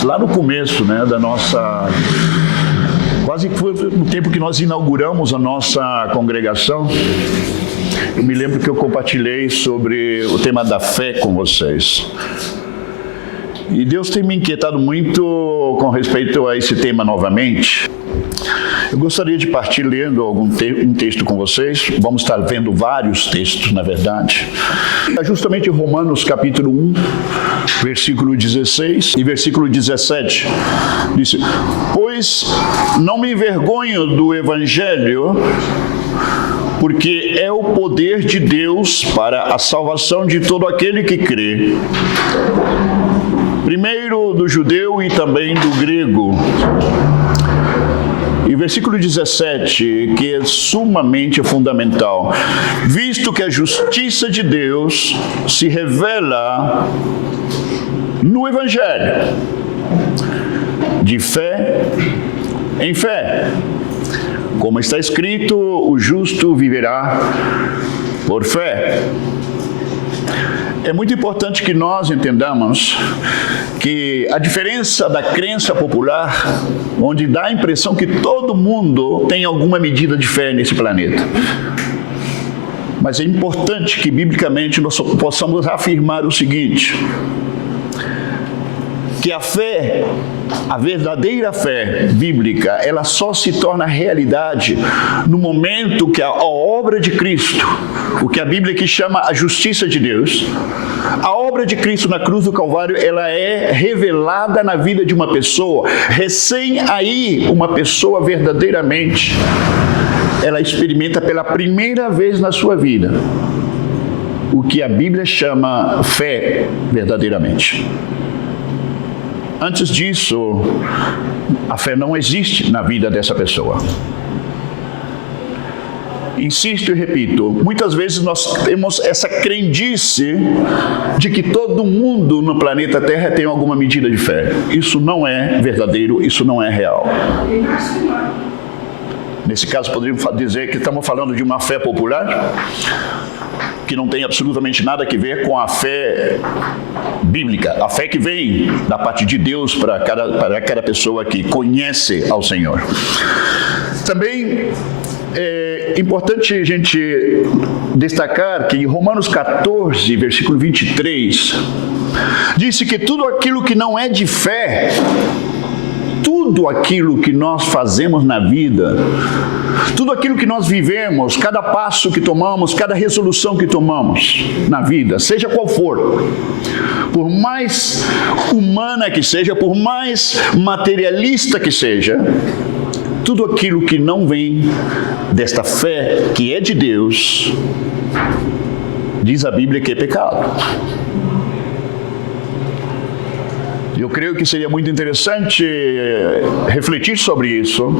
atrás, lá no começo, né, da nossa... Quase que foi no tempo que nós inauguramos a nossa congregação, eu me lembro que eu compartilhei sobre o tema da fé com vocês. E Deus tem me inquietado muito com respeito a esse tema novamente. Eu gostaria de partir lendo um texto com vocês. Vamos estar vendo vários textos, na verdade. É justamente Romanos capítulo 1, versículo 16 e versículo 17. Diz: pois não me envergonho do Evangelho, porque é o poder de Deus para a salvação de todo aquele que crê. Primeiro do judeu e também do grego. E versículo 17, que é sumamente fundamental. Visto que a justiça de Deus se revela no Evangelho, de fé em fé. Como está escrito, o justo viverá por fé. É muito importante que nós entendamos que a diferença da crença popular, onde dá a impressão que todo mundo tem alguma medida de fé nesse planeta. Mas é importante que, biblicamente, nós possamos afirmar o seguinte: que a fé, a verdadeira fé bíblica, ela só se torna realidade no momento que a obra de Cristo, o que a Bíblia aqui chama a justiça de Deus, a obra de Cristo na cruz do Calvário, ela é revelada na vida de uma pessoa. Recém aí, uma pessoa verdadeiramente, ela experimenta pela primeira vez na sua vida o que a Bíblia chama fé verdadeiramente. Antes disso, a fé não existe na vida dessa pessoa. Insisto e repito, muitas vezes nós temos essa crendice de que todo mundo no planeta Terra tem alguma medida de fé. Isso não é verdadeiro, isso não é real. Nesse caso, poderíamos dizer que estamos falando de uma fé popular, que não tem absolutamente nada a ver com a fé bíblica, a fé que vem da parte de Deus para cada pessoa que conhece ao Senhor. Também é importante a gente destacar que em Romanos 14, versículo 23, disse que tudo aquilo que não é de fé, tudo aquilo que nós fazemos na vida, tudo aquilo que nós vivemos, cada passo que tomamos, cada resolução que tomamos na vida, seja qual for, por mais humana que seja, por mais materialista que seja, tudo aquilo que não vem desta fé que é de Deus, diz a Bíblia que é pecado. Eu creio que seria muito interessante refletir sobre isso,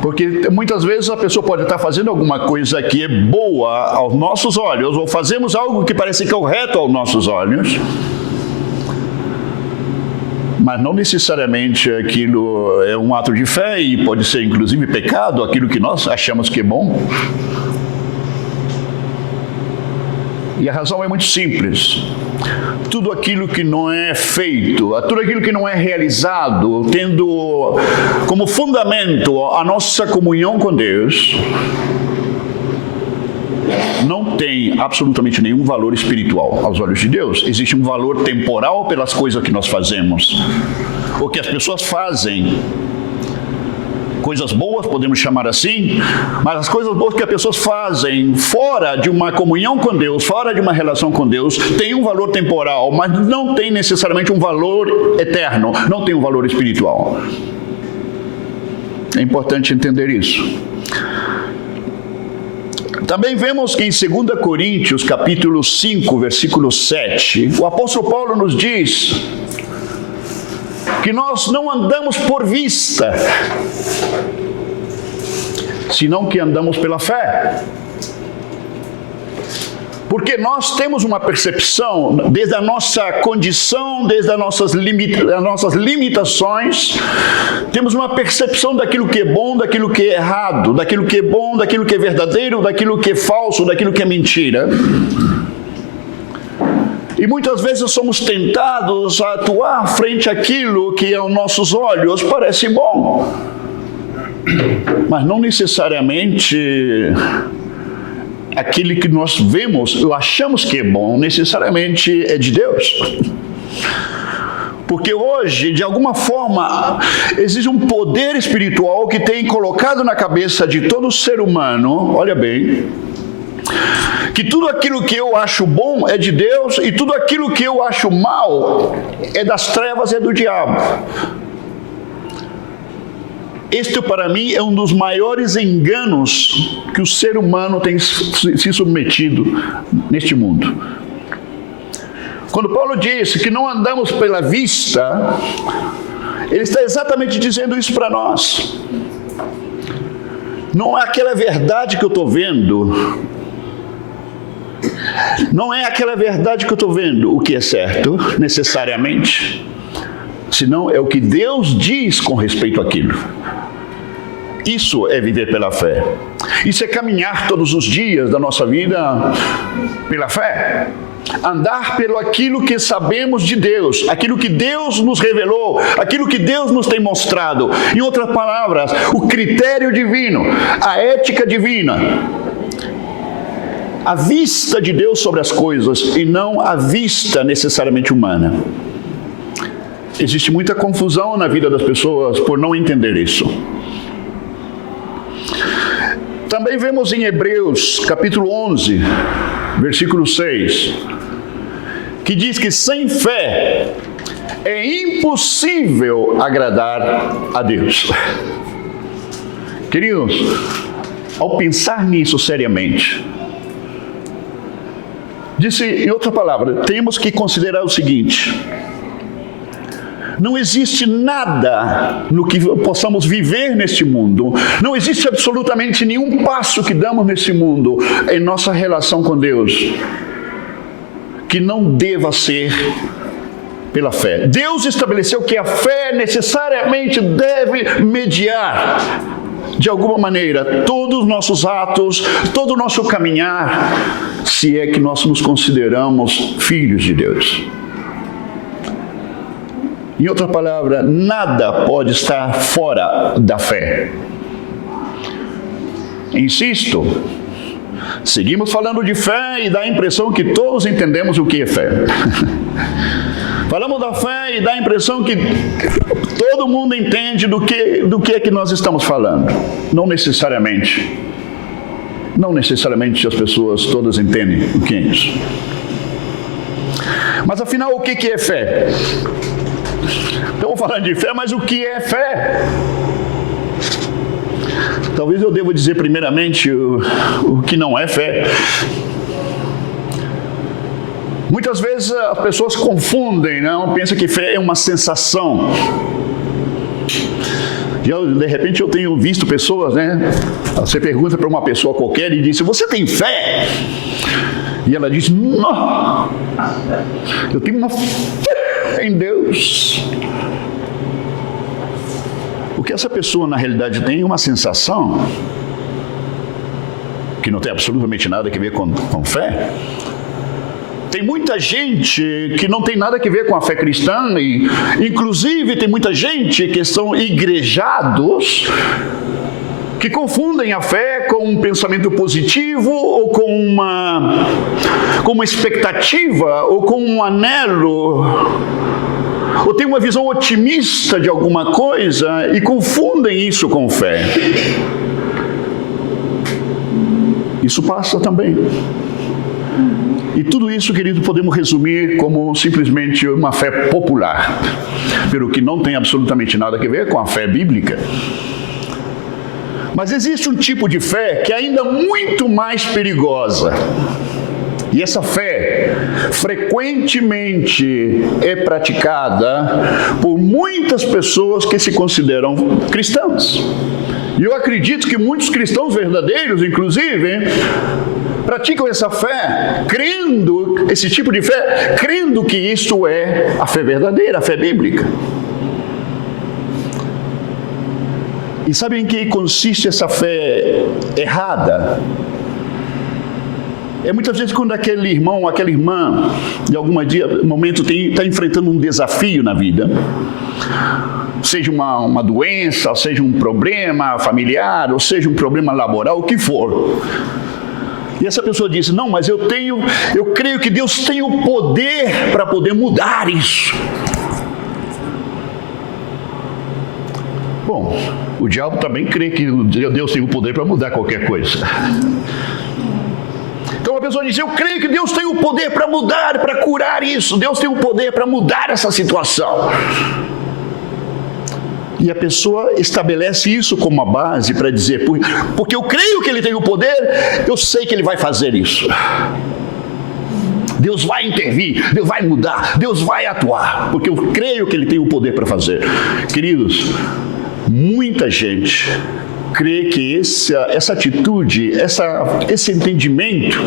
porque muitas vezes a pessoa pode estar fazendo alguma coisa que é boa aos nossos olhos, ou fazemos algo que parece correto aos nossos olhos, mas não necessariamente aquilo é um ato de fé e pode ser inclusive pecado, aquilo que nós achamos que é bom. E a razão é muito simples. Tudo aquilo que não é feito, tudo aquilo que não é realizado, tendo como fundamento a nossa comunhão com Deus, não tem absolutamente nenhum valor espiritual aos olhos de Deus. Existe um valor temporal pelas coisas que nós fazemos, o que as pessoas fazem. Coisas boas, podemos chamar assim, mas as coisas boas que as pessoas fazem fora de uma comunhão com Deus, fora de uma relação com Deus, tem um valor temporal, mas não tem necessariamente um valor eterno, não tem um valor espiritual. É importante entender isso. Também vemos que em 2 Coríntios, capítulo 5, versículo 7, o apóstolo Paulo nos diz que nós não andamos por vista, senão que andamos pela fé. Porque nós temos uma percepção, desde a nossa condição, desde as nossas limitações, temos uma percepção daquilo que é bom, daquilo que é errado, daquilo que é bom, daquilo que é verdadeiro, daquilo que é falso, daquilo que é mentira. E muitas vezes somos tentados a atuar frente àquilo que aos nossos olhos parece bom. Mas não necessariamente aquilo que nós vemos ou achamos que é bom, necessariamente é de Deus. Porque hoje, de alguma forma, existe um poder espiritual que tem colocado na cabeça de todo ser humano, olha bem, que tudo aquilo que eu acho bom é de Deus e tudo aquilo que eu acho mal é das trevas, é do diabo. Este, para mim, é um dos maiores enganos que o ser humano tem se submetido neste mundo. Quando Paulo disse que não andamos pela vista, ele está exatamente dizendo isso para nós. Não é aquela verdade que eu estou vendo, não é aquela verdade que eu estou vendo o que é certo, necessariamente, senão é o que Deus diz com respeito àquilo. Isso é viver pela fé. Isso é caminhar todos os dias da nossa vida pela fé. Andar pelo aquilo que sabemos de Deus, aquilo que Deus nos revelou, aquilo que Deus nos tem mostrado. Em outras palavras, o critério divino, a ética divina, a vista de Deus sobre as coisas e não a vista necessariamente humana. Existe muita confusão na vida das pessoas por não entender isso. Também vemos em Hebreus, capítulo 11, versículo 6, que diz que sem fé é impossível agradar a Deus. Queridos, ao pensar nisso seriamente, disse, em outra palavra, temos que considerar o seguinte: não existe nada no que possamos viver neste mundo, não existe absolutamente nenhum passo que damos neste mundo em nossa relação com Deus que não deva ser pela fé. Deus estabeleceu que a fé necessariamente deve mediar, de alguma maneira, todos os nossos atos, todo o nosso caminhar, se é que nós nos consideramos filhos de Deus. Em outra palavra, nada pode estar fora da fé. Insisto, seguimos falando de fé e dá a impressão que todos entendemos o que é fé. Falamos da fé e dá a impressão que todo mundo entende do que é que nós estamos falando. Não necessariamente. Não necessariamente as pessoas todas entendem o que é isso. Mas afinal, o que é fé? Estamos falando de fé, mas o que é fé? Talvez eu deva dizer primeiramente o que não é fé. Muitas vezes as pessoas confundem, não? Pensam que fé é uma sensação. De repente eu tenho visto pessoas, né? Você pergunta para uma pessoa qualquer e diz: você tem fé? E ela diz: não, eu tenho uma fé em Deus. O que essa pessoa na realidade tem é uma sensação que não tem absolutamente nada a ver com fé. Tem muita gente que não tem nada a ver com a fé cristã, e inclusive tem muita gente que são igrejados, que confundem a fé com um pensamento positivo, ou com uma expectativa, ou com um anelo, ou tem uma visão otimista de alguma coisa, e confundem isso com fé. Isso passa também. E tudo isso, querido, podemos resumir como simplesmente uma fé popular, pelo que não tem absolutamente nada a ver com a fé bíblica. Mas existe um tipo de fé que é ainda muito mais perigosa. E essa fé frequentemente é praticada por muitas pessoas que se consideram cristãs. E eu acredito que muitos cristãos verdadeiros, inclusive, praticam essa fé, crendo, esse tipo de fé, crendo que isto é a fé verdadeira, a fé bíblica. E sabem em que consiste essa fé errada? É muitas vezes quando aquele irmão, aquela irmã, de algum momento está enfrentando um desafio na vida, seja uma doença, seja um problema familiar, ou seja um problema laboral, o que for. E essa pessoa diz, não, mas eu creio que Deus tem o poder para poder mudar isso. Bom, o diabo também crê que Deus tem o poder para mudar qualquer coisa. Então a pessoa diz, eu creio que Deus tem o poder para mudar, para curar isso. Deus tem o poder para mudar essa situação. E a pessoa estabelece isso como uma base para dizer, porque eu creio que Ele tem o poder, eu sei que Ele vai fazer isso. Deus vai intervir, Deus vai mudar, Deus vai atuar, porque eu creio que Ele tem o poder para fazer. Queridos, muita gente crê que essa atitude, esse entendimento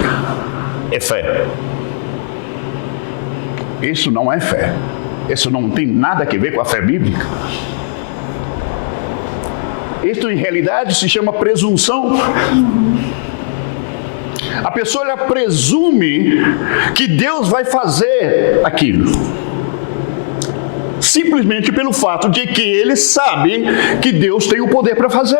é fé. Isso não é fé. Isso não tem nada a ver com a fé bíblica. Isso, em realidade, se chama presunção. A pessoa ela presume que Deus vai fazer aquilo, simplesmente pelo fato de que ele sabe que Deus tem o poder para fazer.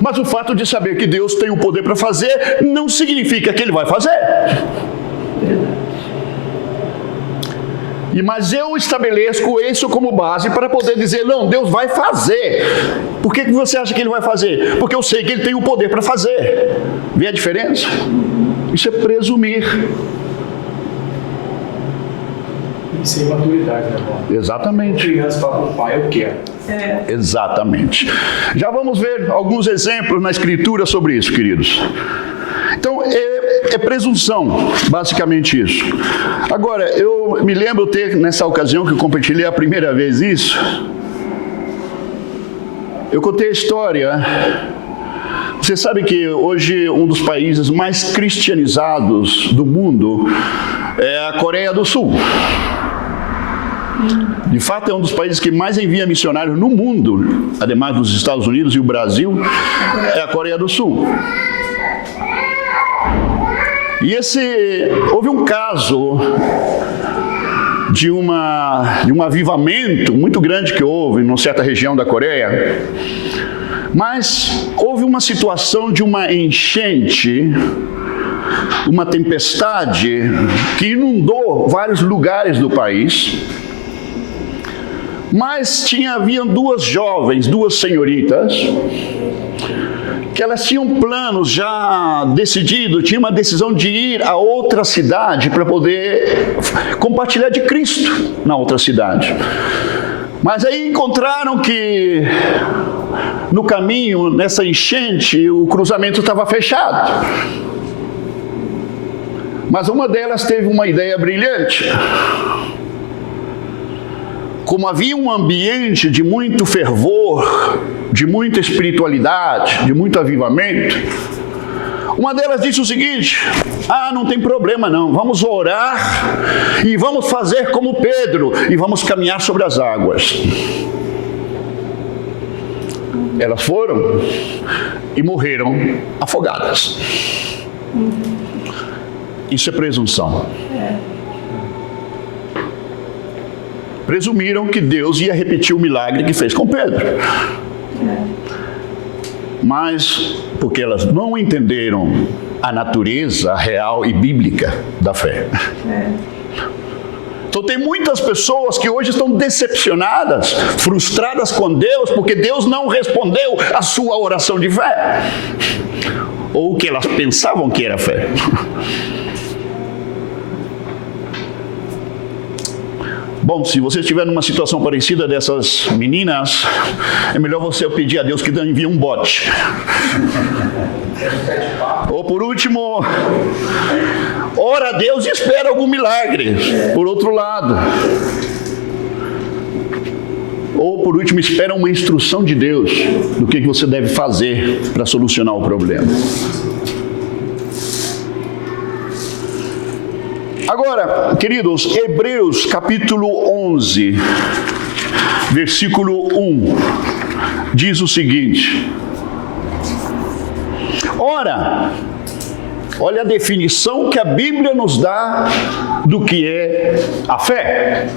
Mas o fato de saber que Deus tem o poder para fazer não significa que Ele vai fazer. Mas eu estabeleço isso como base para poder dizer, não, Deus vai fazer. Por que você acha que Ele vai fazer? Porque eu sei que Ele tem o poder para fazer. Vê a diferença? Isso é presumir. Sem maturidade, né, irmão? Exatamente. Criança fala, pai, eu quero. Exatamente. Já vamos ver alguns exemplos na Escritura sobre isso, queridos. Então, é presunção, basicamente isso. Agora, eu me lembro nessa ocasião que eu compartilhei a primeira vez isso, eu contei a história. Você sabe que hoje um dos países mais cristianizados do mundo é a Coreia do Sul. De fato, é um dos países que mais envia missionários no mundo, ademais dos Estados Unidos e o Brasil, é a Coreia do Sul. E houve um caso de um avivamento muito grande que houve em uma certa região da Coreia, mas houve uma situação de uma enchente, uma tempestade que inundou vários lugares do país. Mas haviam duas jovens, duas senhoritas, que elas tinham planos já decididos, tinham uma decisão de ir a outra cidade para poder compartilhar de Cristo na outra cidade. Mas aí encontraram que no caminho, nessa enchente, o cruzamento estava fechado. Mas uma delas teve uma ideia brilhante. Como havia um ambiente de muito fervor, de muita espiritualidade, de muito avivamento, uma delas disse o seguinte: não tem problema não, vamos orar e vamos fazer como Pedro e vamos caminhar sobre as águas. Elas foram e morreram afogadas. Isso é presunção. Presumiram que Deus ia repetir o milagre que fez com Pedro. Mas porque elas não entenderam a natureza real e bíblica da fé. Então tem muitas pessoas que hoje estão decepcionadas, frustradas com Deus, porque Deus não respondeu a sua oração de fé. Ou o que elas pensavam que era fé. Bom, se você estiver numa situação parecida dessas meninas, é melhor você pedir a Deus que envie um bote. Ou por último, ora a Deus e espera algum milagre, por outro lado. Ou por último, espera uma instrução de Deus do que você deve fazer para solucionar o problema. Agora, queridos, Hebreus capítulo 11, versículo 1, diz o seguinte: ora, Olha a definição que a Bíblia nos dá do que é a fé.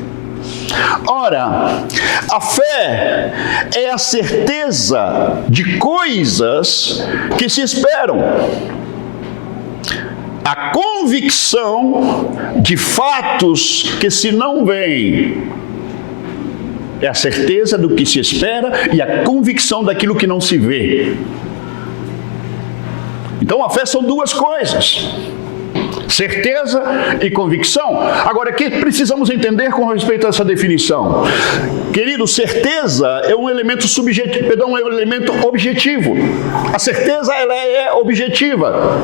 Ora, a fé é a certeza de coisas que se esperam, a convicção de fatos que se não veem. É a certeza do que se espera e a convicção daquilo que não se vê. Então a fé são duas coisas: certeza e convicção. Agora, o que precisamos entender com respeito a essa definição? Querido, certeza é um elemento subjetivo, é um elemento objetivo. A certeza, ela é objetiva.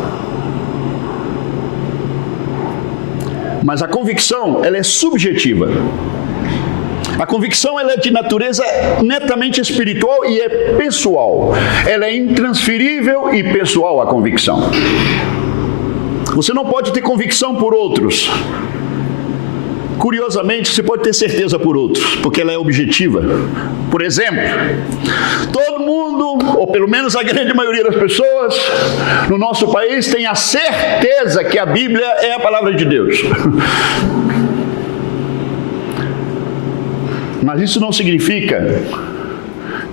Mas a convicção, ela é subjetiva. A convicção, ela é de natureza netamente espiritual e é pessoal. Ela é intransferível e pessoal, a convicção. Você não pode ter convicção por outros. Curiosamente, você pode ter certeza por outros, porque ela é objetiva. Por exemplo, todo mundo, ou pelo menos a grande maioria das pessoas no nosso país, tem a certeza que a Bíblia é a palavra de Deus. Mas isso não significa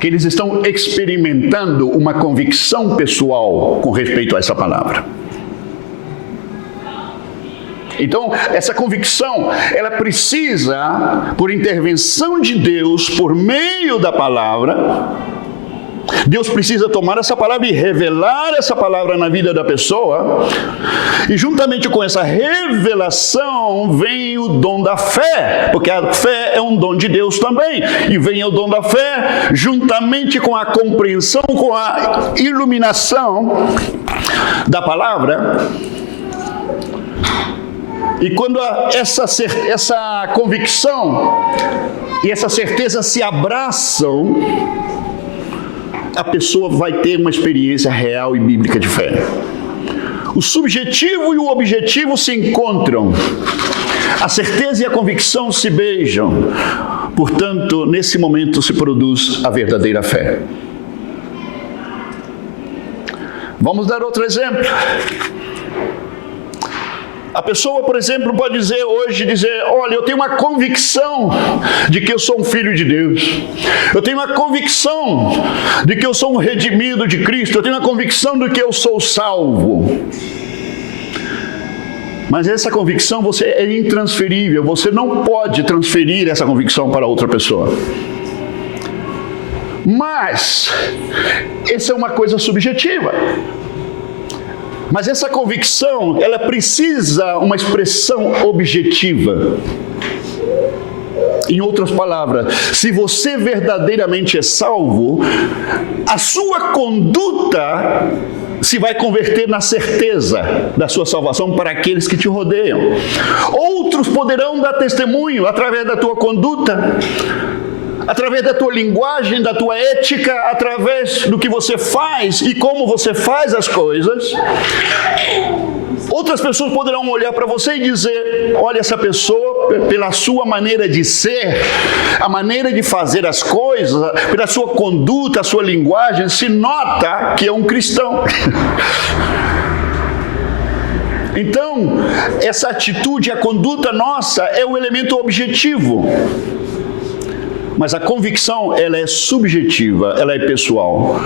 que eles estão experimentando uma convicção pessoal com respeito a essa palavra. Então, essa convicção, ela precisa, por intervenção de Deus, por meio da palavra, Deus precisa tomar essa palavra e revelar essa palavra na vida da pessoa, e juntamente com essa revelação vem o dom da fé, porque a fé é um dom de Deus também, e vem o dom da fé juntamente com a compreensão, com a iluminação da palavra. E quando essa convicção e essa certeza se abraçam, a pessoa vai ter uma experiência real e bíblica de fé. O subjetivo e o objetivo se encontram. A certeza e a convicção se beijam. Portanto, nesse momento se produz a verdadeira fé. Vamos dar outro exemplo. A pessoa, por exemplo, pode dizer hoje, olha, eu tenho uma convicção de que eu sou um filho de Deus. Eu tenho uma convicção de que eu sou um redimido de Cristo. Eu tenho uma convicção de que eu sou salvo. Mas essa convicção é intransferível. Você não pode transferir essa convicção para outra pessoa. Mas essa é uma coisa subjetiva. Mas essa convicção, ela precisa uma expressão objetiva. Em outras palavras, se você verdadeiramente é salvo, a sua conduta se vai converter na certeza da sua salvação para aqueles que te rodeiam. Outros poderão dar testemunho através da tua conduta, através da tua linguagem, da tua ética, através do que você faz e como você faz as coisas. Outras pessoas poderão olhar para você e dizer, olha, essa pessoa, pela sua maneira de ser, a maneira de fazer as coisas, pela sua conduta, a sua linguagem, se nota que é um cristão. Então, essa atitude, a conduta nossa é o elemento objetivo. Mas a convicção, ela é subjetiva, ela é pessoal.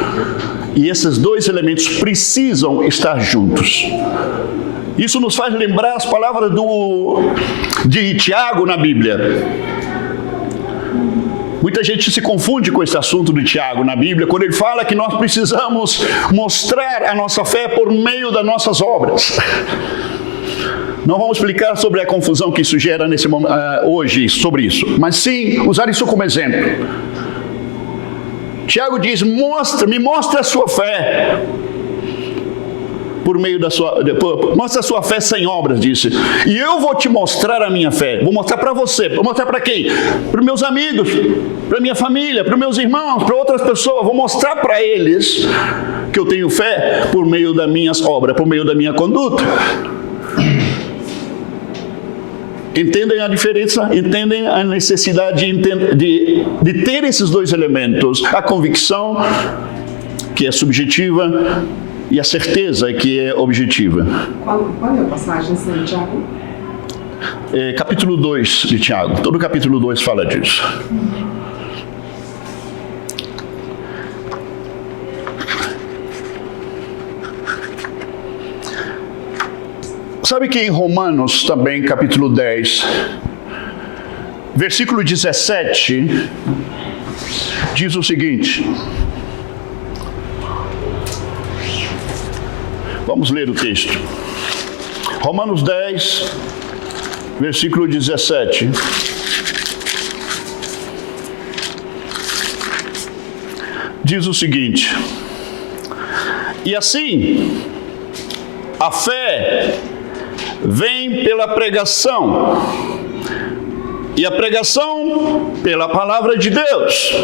E esses dois elementos precisam estar juntos. Isso nos faz lembrar as palavras de Tiago na Bíblia. Muita gente se confunde com esse assunto de Tiago na Bíblia, quando ele fala que nós precisamos mostrar a nossa fé por meio das nossas obras. Não vamos explicar sobre a confusão que isso gera hoje sobre isso, mas sim usar isso como exemplo. Tiago diz, me mostra a sua fé por meio da sua... Mostra a sua fé sem obras, disse. E eu vou te mostrar a minha fé. Vou mostrar para você. Vou mostrar para quem? Para os meus amigos, para a minha família, para os meus irmãos, para outras pessoas. Vou mostrar para eles que eu tenho fé por meio das minhas obras, por meio da minha conduta. Entendem a diferença? Entendem a necessidade de ter esses dois elementos? A convicção, que é subjetiva, e a certeza que é objetiva. Qual é a passagem, Santiago? Capítulo 2 de Tiago. Todo o capítulo 2 fala disso. Sabe que em Romanos também, capítulo 10, versículo 17, diz o seguinte. Vamos ler o texto. Romanos 10, versículo 17. Diz o seguinte: e assim, a fé vem pela pregação, e a pregação pela palavra de Deus.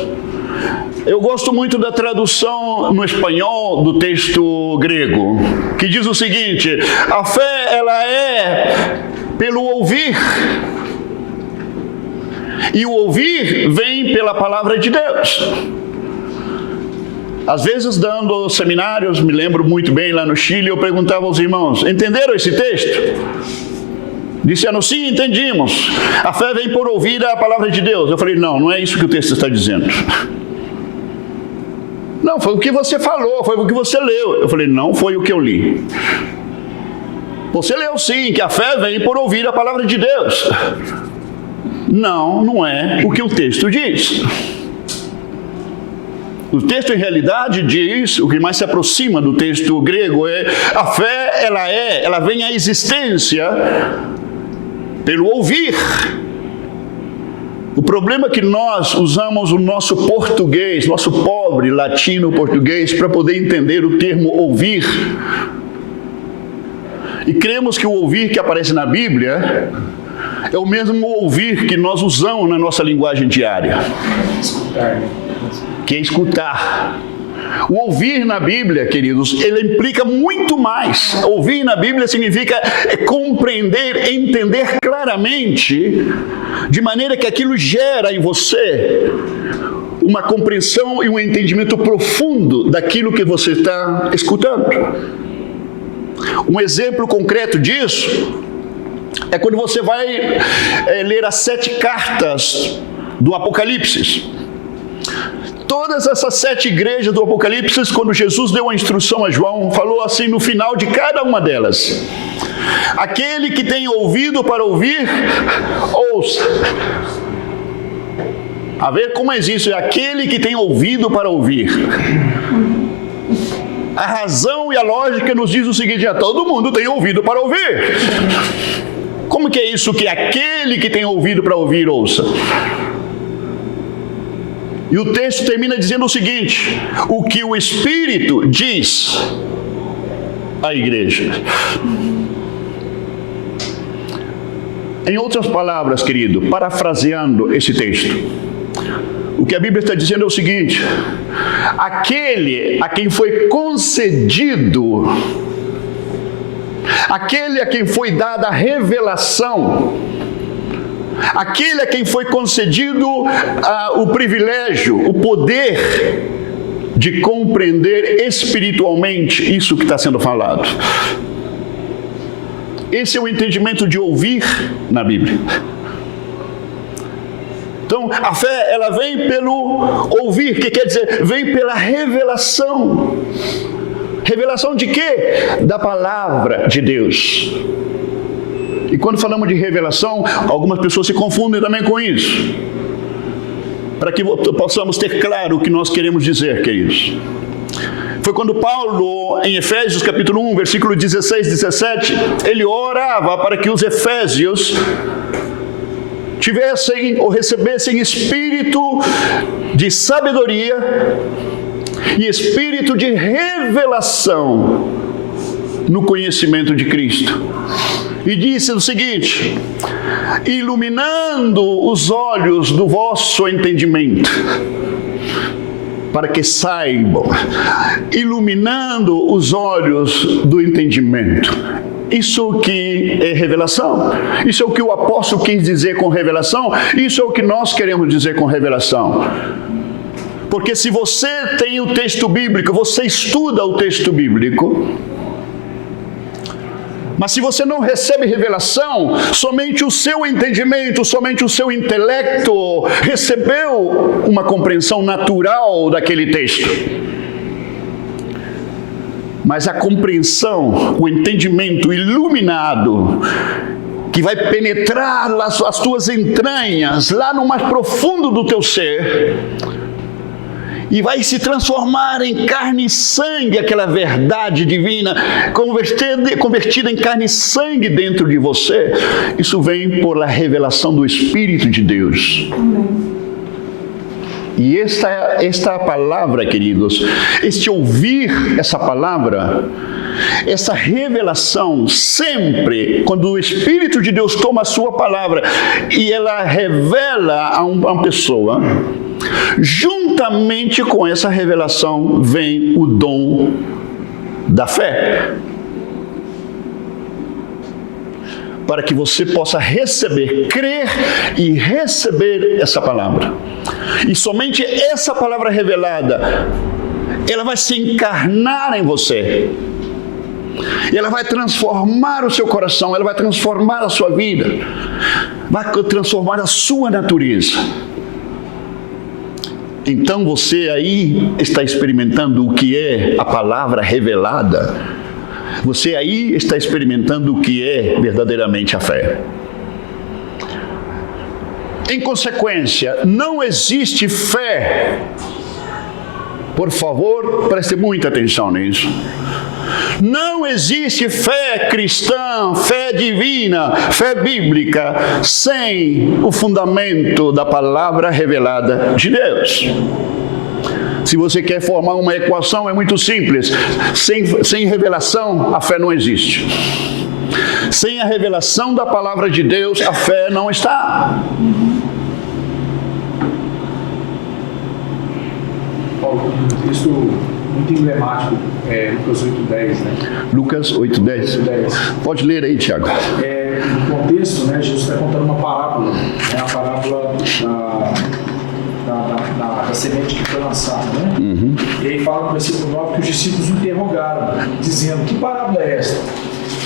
Eu gosto muito da tradução no espanhol do texto grego, que diz o seguinte: a fé, ela é pelo ouvir, e o ouvir vem pela palavra de Deus. Às vezes, dando seminários, me lembro muito bem lá no Chile, eu perguntava aos irmãos: entenderam esse texto? Disseram: sim, entendimos. A fé vem por ouvir a palavra de Deus. Eu falei: não é isso que o texto está dizendo. Não, foi o que você falou, foi o que você leu. Eu falei: não foi o que eu li. Você leu sim, que a fé vem por ouvir a palavra de Deus. Não é o que o texto diz. O texto, em realidade, diz, o que mais se aproxima do texto grego é: a fé, ela vem à existência pelo ouvir. O problema é que nós usamos o nosso português, nosso pobre latino português, para poder entender o termo ouvir. E cremos que o ouvir que aparece na Bíblia é o mesmo ouvir que nós usamos na nossa linguagem diária. Escutar, né? Que é escutar. O ouvir na Bíblia, queridos, ele implica muito mais. Ouvir na Bíblia significa compreender, entender claramente, de maneira que aquilo gera em você uma compreensão e um entendimento profundo daquilo que você está escutando. Um exemplo concreto disso é quando você vai ler as 7 cartas do Apocalipse. Todas essas 7 igrejas do Apocalipse, quando Jesus deu a instrução a João, falou assim no final de cada uma delas: aquele que tem ouvido para ouvir, ouça. A ver como existe aquele que tem ouvido para ouvir. A razão e a lógica nos diz o seguinte: todo mundo tem ouvido para ouvir. Como que é isso que aquele que tem ouvido para ouvir, ouça? E o texto termina dizendo o seguinte: o que o Espírito diz à igreja. Em outras palavras, querido, parafraseando esse texto, o que a Bíblia está dizendo é o seguinte: aquele a quem foi concedido, aquele a quem foi dada a revelação, aquele a quem foi concedido o privilégio, o poder de compreender espiritualmente isso que está sendo falado. Esse é o entendimento de ouvir na Bíblia. Então, a fé, ela vem pelo ouvir, que quer dizer, vem pela revelação. Revelação de quê? Da palavra de Deus. E quando falamos de revelação, algumas pessoas se confundem também com isso. Para que possamos ter claro o que nós queremos dizer, queridos. Foi quando Paulo, em Efésios capítulo 1, versículo 16 e 17, ele orava para que os efésios tivessem ou recebessem espírito de sabedoria e espírito de revelação no conhecimento de Cristo. E disse o seguinte: iluminando os olhos do vosso entendimento, para que saibam, iluminando os olhos do entendimento. Isso que é revelação. Isso é o que o apóstolo quis dizer com revelação. Isso é o que nós queremos dizer com revelação. Porque se você tem o texto bíblico, você estuda o texto bíblico, mas se você não recebe revelação, somente o seu entendimento, somente o seu intelecto recebeu uma compreensão natural daquele texto. Mas a compreensão, o entendimento iluminado, que vai penetrar as tuas entranhas, lá no mais profundo do teu ser, e vai se transformar em carne e sangue, aquela verdade divina, convertida em carne e sangue dentro de você. Isso vem por a revelação do Espírito de Deus. Amém. E esta palavra, queridos, este ouvir essa palavra, essa revelação, sempre, quando o Espírito de Deus toma a sua palavra e ela revela a uma pessoa, juntamente com essa revelação vem o dom da fé. Para que você possa receber, crer e receber essa palavra. E somente essa palavra revelada, ela vai se encarnar em você. Ela vai transformar o seu coração, ela vai transformar a sua vida, vai transformar a sua natureza. Então você aí está experimentando o que é a palavra revelada. Você aí está experimentando o que é verdadeiramente a fé. Em consequência, não existe fé. Por favor, preste muita atenção nisso. Não existe fé cristã, fé divina, fé bíblica, sem o fundamento da palavra revelada de Deus. Se você quer formar uma equação, é muito simples. Sem revelação, a fé não existe. Sem a revelação da palavra de Deus, a fé não está. Paulo, um texto muito emblemático, Lucas 8:10, né? Lucas 8:10. Pode ler aí, Tiago. No contexto, né, Jesus está contando uma parábola, a parábola da semente que foi lançada, né? Uhum. E aí fala no versículo 9 que os discípulos interrogaram, dizendo: que parábola é esta?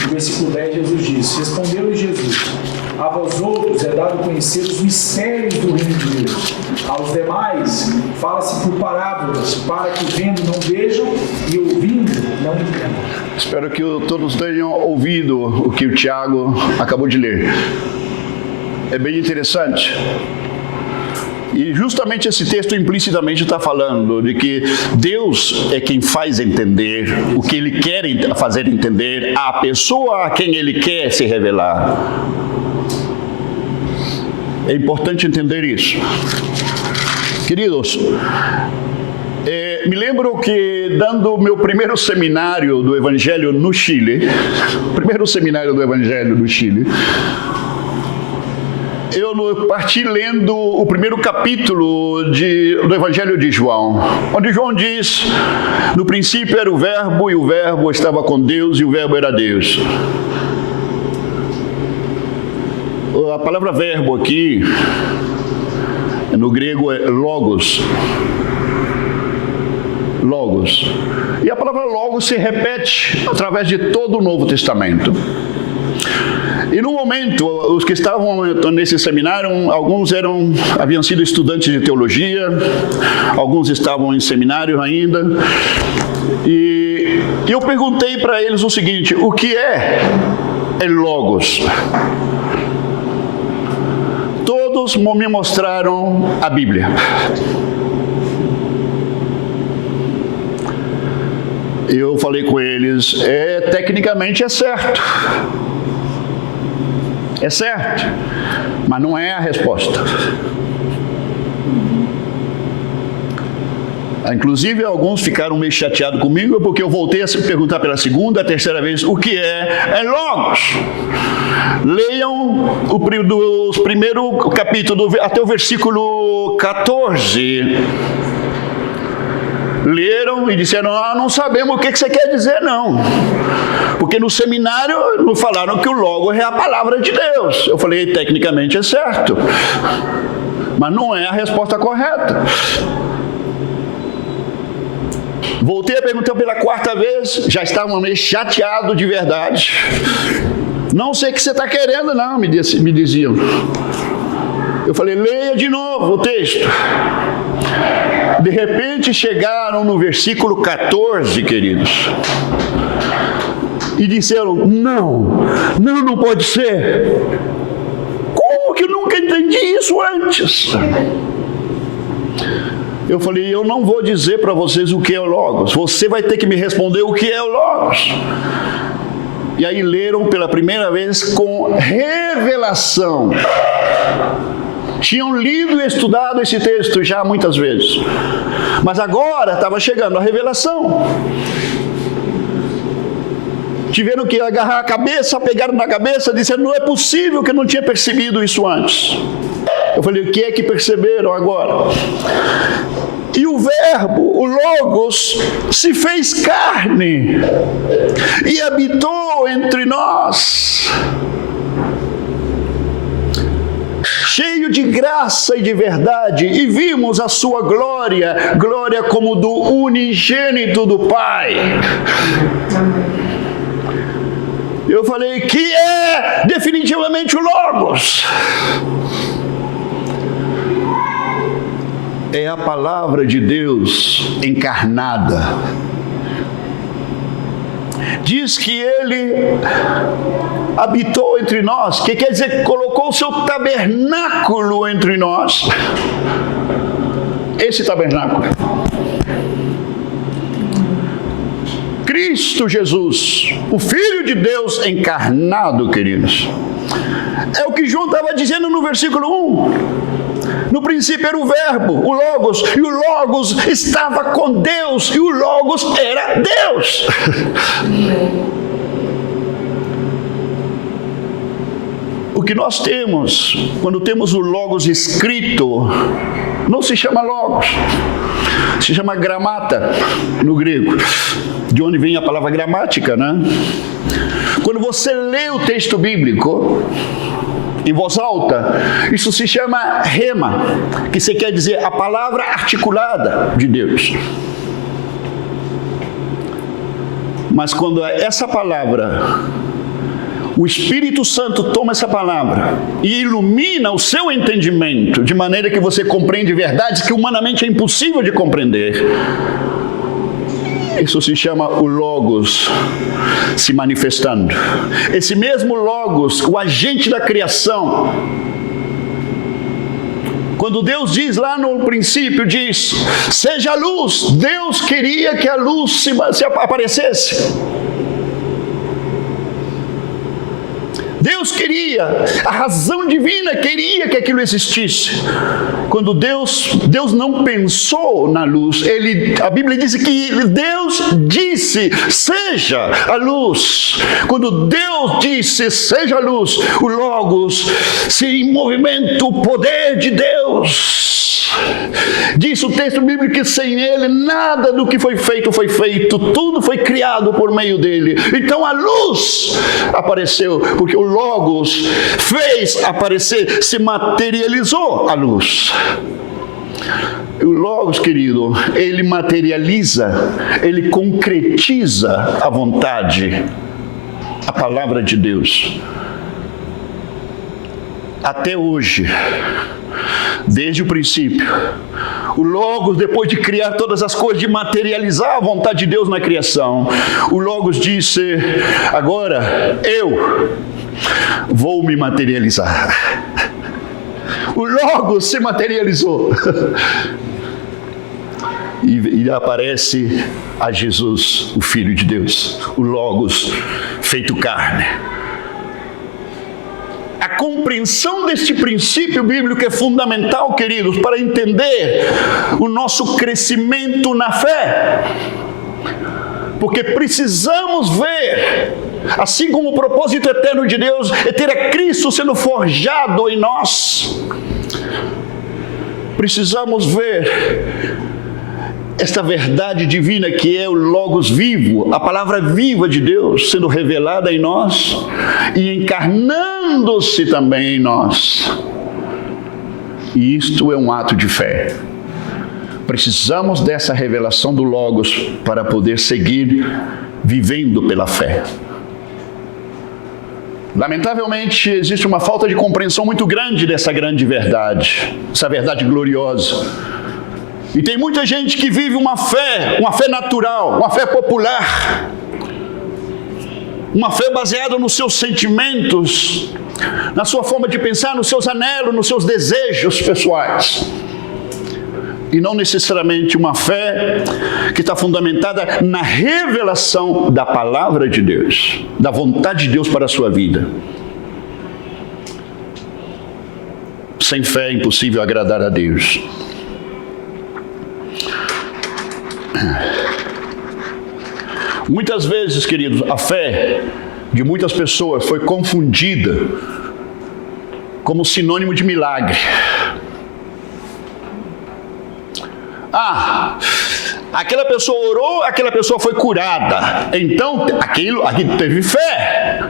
No versículo 10 Jesus disse: respondeu-lhe Jesus: a vós outros é dado conhecer os mistérios do reino de Deus. Aos demais fala-se por parábolas, para que vendo não vejam e ouvindo não entendam. Espero que todos tenham ouvido o que o Tiago acabou de ler. É bem interessante. E justamente esse texto implicitamente está falando de que Deus é quem faz entender o que Ele quer fazer entender à pessoa a quem Ele quer se revelar. É importante entender isso. Queridos, me lembro que dando o meu primeiro seminário do Evangelho no Chile, eu parti lendo o primeiro capítulo do Evangelho de João, onde João diz: no princípio era o Verbo, e o Verbo estava com Deus, e o Verbo era Deus. A palavra verbo aqui, no grego, é logos. Logos. E a palavra logos se repete através de todo o Novo Testamento. E no momento, os que estavam nesse seminário, alguns haviam sido estudantes de teologia, alguns estavam em seminário ainda, e eu perguntei para eles o seguinte: o que é logos? Todos me mostraram a Bíblia. Eu falei com eles: tecnicamente é certo. É certo, mas não é a resposta. Inclusive, alguns ficaram meio chateados comigo, porque eu voltei a se perguntar pela segunda, terceira vez, o que é logos. Leiam os primeiros capítulos, até o versículo 14. Leram e disseram: não sabemos o que você quer dizer, não. Porque no seminário falaram que o Logos é a palavra de Deus. Eu falei: tecnicamente é certo, mas não é a resposta correta. Voltei a perguntar pela quarta vez, já estava meio chateado de verdade. Não sei o que você está querendo, não, me diziam. Eu falei, leia de novo o texto. De repente chegaram no versículo 14, queridos. E disseram, não pode ser. Como que eu nunca entendi isso antes? Eu falei, eu não vou dizer para vocês o que é o Logos. Você vai ter que me responder o que é o Logos. E aí leram pela primeira vez com revelação. Tinham lido e estudado esse texto já muitas vezes. Mas agora estava chegando a revelação. Tiveram que agarrar a cabeça, pegaram na cabeça, disseram, não é possível que eu não tinha percebido isso antes. Eu falei, o que é que perceberam agora? E o verbo, o Logos, se fez carne e habitou entre nós, cheio de graça e de verdade, e vimos a sua glória, glória como do unigênito do Pai. Eu falei, que é definitivamente o Logos. É a palavra de Deus encarnada. Diz que ele habitou entre nós, que quer dizer que colocou o seu tabernáculo entre nós. Esse tabernáculo. Cristo Jesus, o Filho de Deus encarnado, queridos. É o que João estava dizendo no versículo 1. No princípio era o verbo, o Logos, e o Logos estava com Deus, e o Logos era Deus. O que nós temos, quando temos o Logos escrito, não se chama Logos, se chama gramata no grego, de onde vem a palavra gramática, né? Quando você lê o texto bíblico em voz alta, isso se chama rema, que você quer dizer a palavra articulada de Deus. Mas quando essa palavra, o Espírito Santo toma essa palavra e ilumina o seu entendimento, de maneira que você compreende verdades que humanamente é impossível de compreender, isso se chama o Logos se manifestando. Esse mesmo Logos, o agente da criação. Quando Deus diz lá no princípio, diz, seja a luz. Deus queria que a luz se aparecesse. Deus queria, a razão divina queria que aquilo existisse. Quando Deus não pensou na luz, a Bíblia diz que Deus disse, seja a luz. Quando Deus disse, seja a luz, o Logos se em movimento, o poder de Deus. Diz o texto bíblico que sem ele nada do que foi feito, tudo foi criado por meio dele. Então a luz apareceu, porque o Logos fez aparecer, se materializou a luz. O Logos, querido, ele materializa, ele concretiza a vontade, a palavra de Deus. Até hoje, desde o princípio, o Logos, depois de criar todas as coisas, de materializar a vontade de Deus na criação, o Logos disse, agora eu vou me materializar. O Logos se materializou. E aparece a Jesus, o Filho de Deus, o Logos feito carne. A compreensão deste princípio bíblico é fundamental, queridos, para entender o nosso crescimento na fé. Porque precisamos ver, assim como o propósito eterno de Deus é ter a Cristo sendo forjado em nós, precisamos ver esta verdade divina que é o Logos vivo, a palavra viva de Deus sendo revelada em nós e encarnando-se também em nós. E isto é um ato de fé. Precisamos dessa revelação do Logos para poder seguir vivendo pela fé. Lamentavelmente, existe uma falta de compreensão muito grande dessa grande verdade, essa verdade gloriosa. E tem muita gente que vive uma fé natural, uma fé popular, uma fé baseada nos seus sentimentos, na sua forma de pensar, nos seus anelos, nos seus desejos pessoais. E não necessariamente uma fé que está fundamentada na revelação da palavra de Deus, da vontade de Deus para a sua vida. Sem fé é impossível agradar a Deus. Muitas vezes, queridos, a fé de muitas pessoas foi confundida como sinônimo de milagre. Aquela pessoa orou, aquela pessoa foi curada. Então, aquilo teve fé.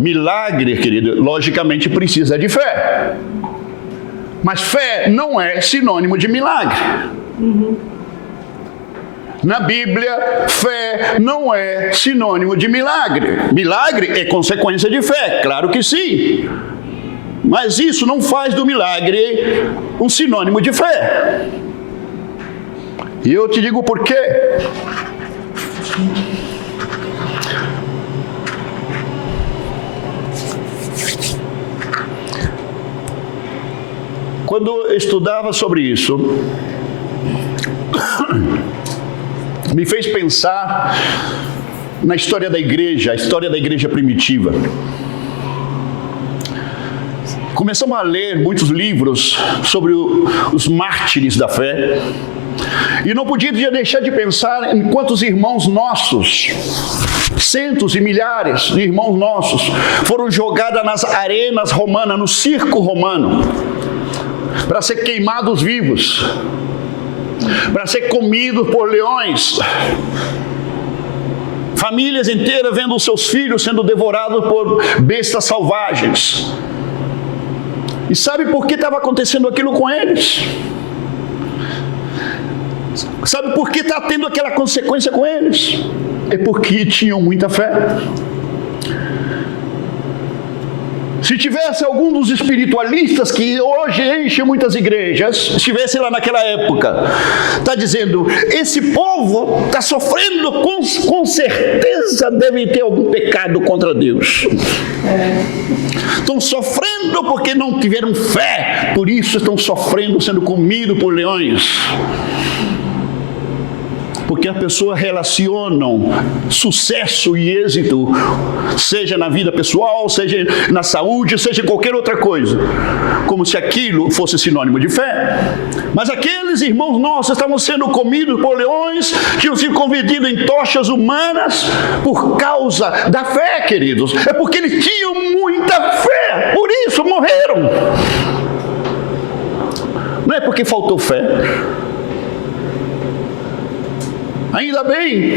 Milagre, querido, logicamente precisa de fé. Mas fé não é sinônimo de milagre. Na Bíblia, fé não é sinônimo de milagre. Milagre é consequência de fé, claro que sim. Mas isso não faz do milagre um sinônimo de fé. E eu te digo por quê. Quando eu estudava sobre isso, me fez pensar na história da igreja, a história da igreja primitiva. Começamos a ler muitos livros sobre os mártires da fé. E não podia deixar de pensar em quantos irmãos nossos, centos e milhares de irmãos nossos, foram jogados nas arenas romanas, no circo romano, para ser queimados vivos, para ser comidos por leões. Famílias inteiras vendo os seus filhos sendo devorados por bestas selvagens. E sabe por que estava acontecendo aquilo com eles? Sabe por que está tendo aquela consequência com eles? É porque tinham muita fé. Se tivesse algum dos espiritualistas que hoje enche muitas igrejas, estivesse lá naquela época, está dizendo, esse povo está sofrendo, com certeza devem ter algum pecado contra Deus. Estão sofrendo porque não tiveram fé, por isso estão sofrendo, sendo comidos por leões. Porque as pessoas relacionam sucesso e êxito, seja na vida pessoal, seja na saúde, seja qualquer outra coisa, como se aquilo fosse sinônimo de fé. Mas aqueles irmãos nossos estavam sendo comidos por leões, tinham sido convertidos em tochas humanas por causa da fé, queridos. É porque eles tinham muita fé, por isso morreram. Não é porque faltou fé. Ainda bem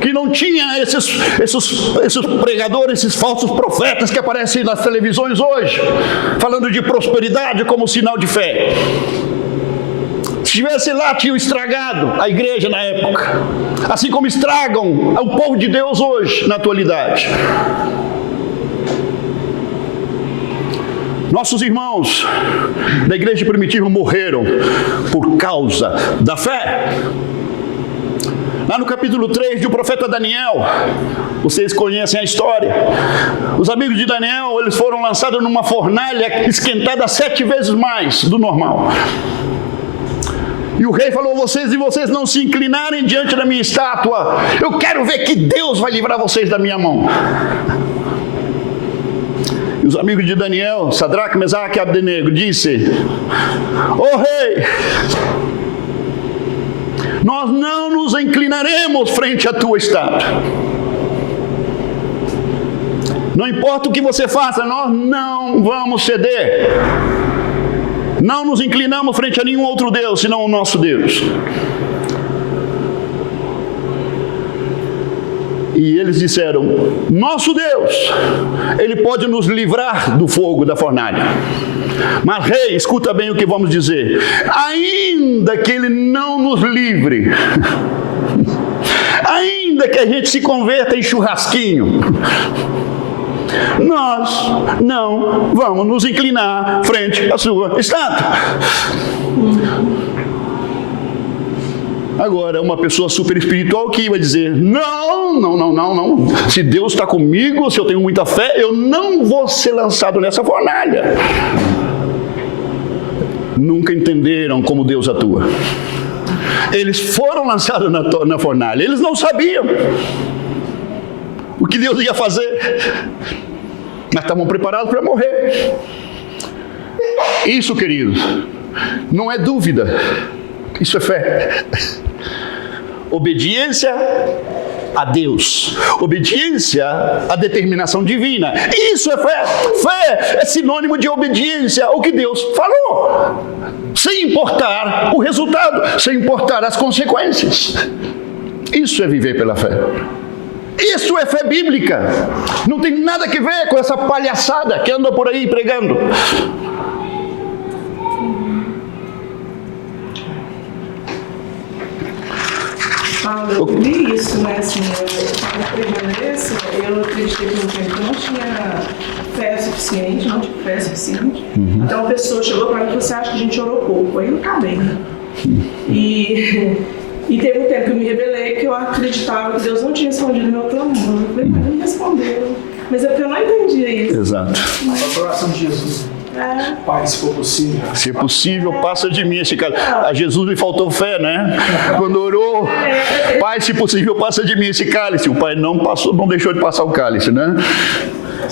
que não tinha esses pregadores, esses falsos profetas que aparecem nas televisões hoje, falando de prosperidade como sinal de fé. Se estivesse lá, tinham estragado a igreja na época, assim como estragam o povo de Deus hoje, na atualidade. Nossos irmãos da igreja primitiva morreram por causa da fé. Lá no capítulo 3 do profeta Daniel, vocês conhecem a história. Os amigos de Daniel, eles foram lançados numa fornalha esquentada 7 vezes mais do normal. E o rei falou, vocês não se inclinarem diante da minha estátua, eu quero ver que Deus vai livrar vocês da minha mão. E os amigos de Daniel, Sadraque, Mesaque e Abdenego, disse, ó rei, nós não nos inclinaremos frente à tua estátua. Não importa o que você faça, nós não vamos ceder. Não nos inclinamos frente a nenhum outro Deus, senão o nosso Deus. E eles disseram: nosso Deus, Ele pode nos livrar do fogo da fornalha. Mas, rei, escuta bem o que vamos dizer. Ainda que Ele não nos livre, ainda que a gente se converta em churrasquinho, nós não vamos nos inclinar frente à sua estátua. Agora, uma pessoa super espiritual que vai dizer: não. Se Deus está comigo, se eu tenho muita fé, eu não vou ser lançado nessa fornalha. Nunca entenderam como Deus atua. Eles foram lançados na fornalha. Eles não sabiam o que Deus ia fazer, mas estavam preparados para morrer. Isso, queridos, não é dúvida. Isso é fé. Obediência a Deus, obediência à determinação divina. Isso é fé. Fé é sinônimo de obediência ao que Deus falou, sem importar o resultado, sem importar as consequências. Isso é viver pela fé. Isso é fé bíblica. Não tem nada a ver com essa palhaçada que anda por aí pregando. Paulo, eu li isso, né? Assim, eu acreditei que no tempo que não tinha fé suficiente, Então uma pessoa chegou para mim e falou: você acha que a gente orou pouco? Aí eu acabei, né? E teve um tempo que eu me rebelei, que eu acreditava que Deus não tinha respondido o meu clamor. Eu falei: mas ele respondeu. Mas é porque eu não entendia isso. Exato. A oração de Jesus. Pai, se for possível. Se é possível, passa de mim esse cálice. A Jesus lhe faltou fé, né? Quando orou: Pai, se possível, passa de mim esse cálice. O Pai não passou, não deixou de passar o cálice, né?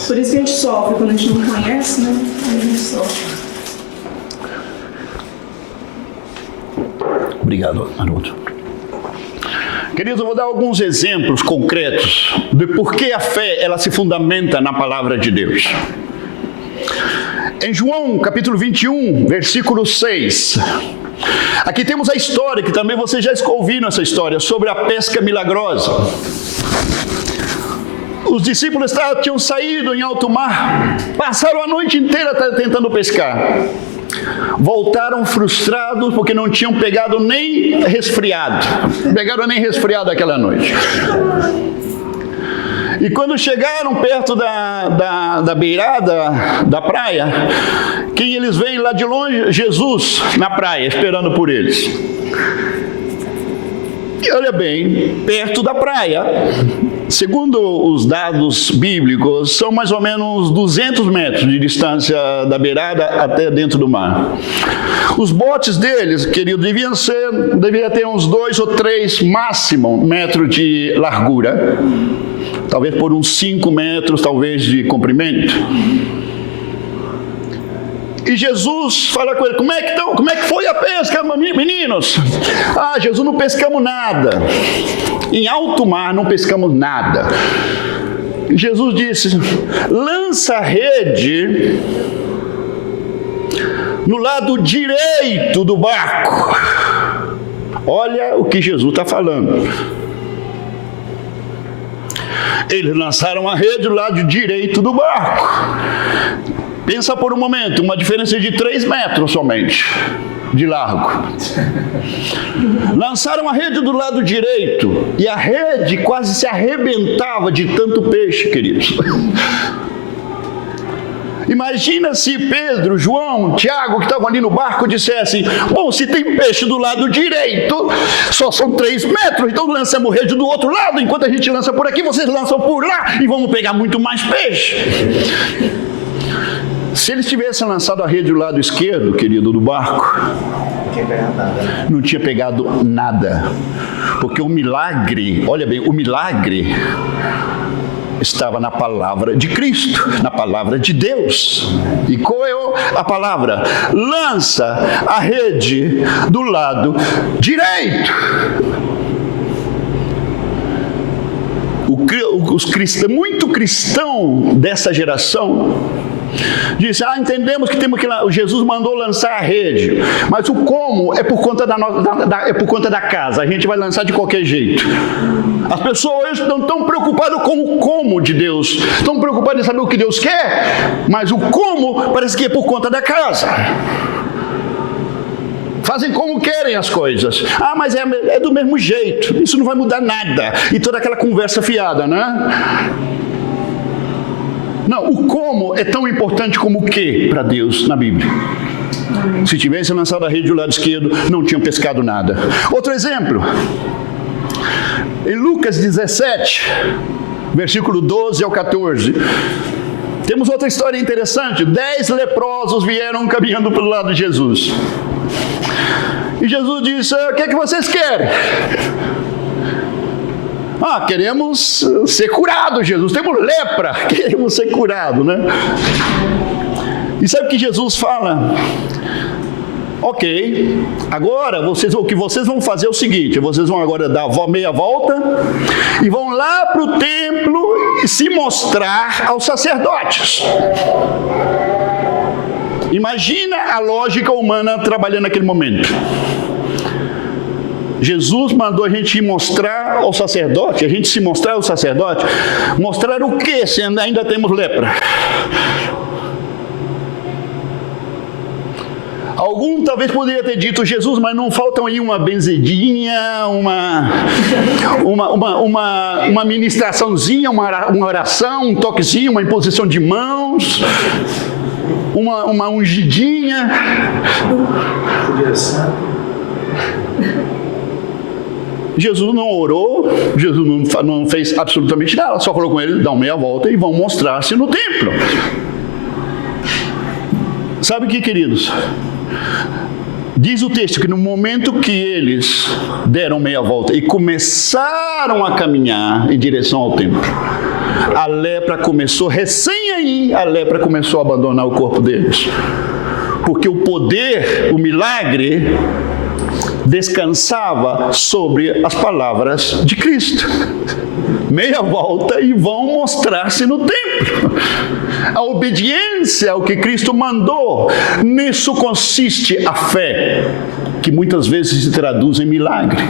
Por isso que a gente sofre, quando a gente não conhece, né? A gente sofre. Obrigado, Haroldo. Queridos, eu vou dar alguns exemplos concretos de por que a fé ela se fundamenta na palavra de Deus. Em João, capítulo 21, versículo 6, aqui temos a história, que também vocês já ouviram essa história, sobre a pesca milagrosa. Os discípulos tinham saído em alto mar, passaram a noite inteira tentando pescar. Voltaram frustrados porque não tinham pegado nem resfriado. Pegaram nem resfriado aquela noite. E quando chegaram perto da beirada da praia, quem eles veem lá de longe? Jesus na praia, esperando por eles. E olha bem, perto da praia, segundo os dados bíblicos, são mais ou menos 200 metros de distância da beirada até dentro do mar. Os botes deles, querido, devia ter uns 2 ou 3 máximo metros de largura, talvez por uns 5 metros, talvez, de comprimento. E Jesus fala com ele: como é que foi a pesca, meninos? Jesus, não pescamos nada. Em alto mar não pescamos nada. E Jesus disse: lança a rede no lado direito do barco. Olha o que Jesus está falando. Eles lançaram a rede do lado direito do barco. Pensa por um momento, uma diferença de 3 metros somente de largo. Lançaram a rede do lado direito e a rede quase se arrebentava de tanto peixe, queridos. Imagina se Pedro, João, Tiago, que estavam ali no barco, dissessem: bom, se tem peixe do lado direito, só são 3 metros, então lançamos rede do outro lado, enquanto a gente lança por aqui, vocês lançam por lá e vamos pegar muito mais peixe. Se eles tivessem lançado a rede do lado esquerdo, querido, do barco, não tinha pegado nada. Porque o milagre, olha bem, o milagre estava na palavra de Cristo, na palavra de Deus. E qual é a palavra? Lança a rede do lado direito. Muito cristão dessa geração Disse, entendemos que temos que... Jesus mandou lançar a rede, mas o como é por conta da casa. A gente vai lançar de qualquer jeito. As pessoas hoje não estão preocupadas com o como de Deus. Estão preocupadas em saber o que Deus quer, mas o como parece que é por conta da casa. Fazem como querem as coisas. Mas é do mesmo jeito. Isso não vai mudar nada. E toda aquela conversa fiada, né? Não, o como é tão importante como o que para Deus na Bíblia. Se tivesse lançado a rede do lado esquerdo, não tinham pescado nada. Outro exemplo. Em Lucas 17, versículo 12 ao 14. Temos outra história interessante. 10 leprosos vieram caminhando pelo lado de Jesus. E Jesus disse, o que é que vocês querem? Queremos ser curados, Jesus. Temos lepra, queremos ser curados, né? E sabe o que Jesus fala? Ok, agora o que vocês vão fazer é o seguinte, vocês vão agora dar meia volta e vão lá para o templo e se mostrar aos sacerdotes. Imagina a lógica humana trabalhando naquele momento. Jesus mandou a gente mostrar ao sacerdote, a gente se mostrar ao sacerdote. Mostrar o que se ainda temos lepra? Algum talvez poderia ter dito, Jesus, mas não faltam aí uma benzedinha, uma ministraçãozinha, uma oração, um toquezinho, uma imposição de mãos, uma ungidinha. Jesus não orou, Jesus não fez absolutamente nada, só falou com ele, dá uma meia volta e vão mostrar-se no templo. Sabe o que, queridos? Diz o texto que no momento que eles deram meia volta e começaram a caminhar em direção ao templo, a lepra começou, a lepra começou a abandonar o corpo deles. Porque o poder, o milagre, descansava sobre as palavras de Cristo. Meia volta e vão mostrar-se no templo. A obediência ao que Cristo mandou, nisso consiste a fé, que muitas vezes se traduz em milagre.